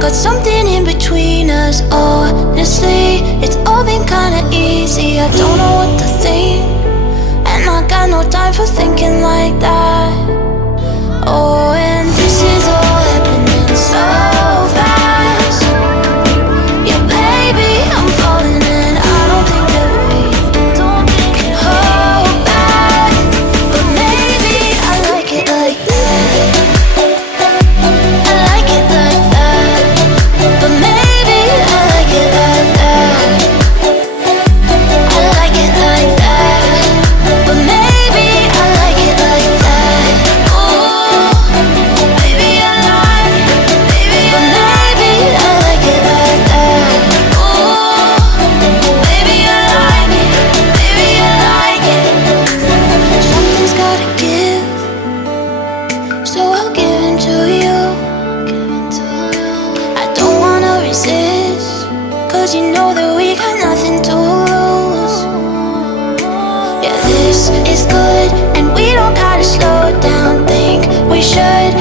Got something in between us. Honestly, it's all been kinda easy. I don't know what to think, and I got no time for thinking like that. Oh, and this is all happening so fast. Yeah, baby, I'm falling and I don't think that we can hold back. But maybe I like it like that. I like it like that. But maybe I like it like that. I like it like that. But maybe I like it like that. Ooh, baby I like it. But maybe I like it like that. Ooh, baby I like it. Baby I like it. Something's gotta give, so I'll give in to you. I don't wanna resist, 'cause you know that we got nothing to lose. Yeah, this is good, and we don't gotta slow down. Think we should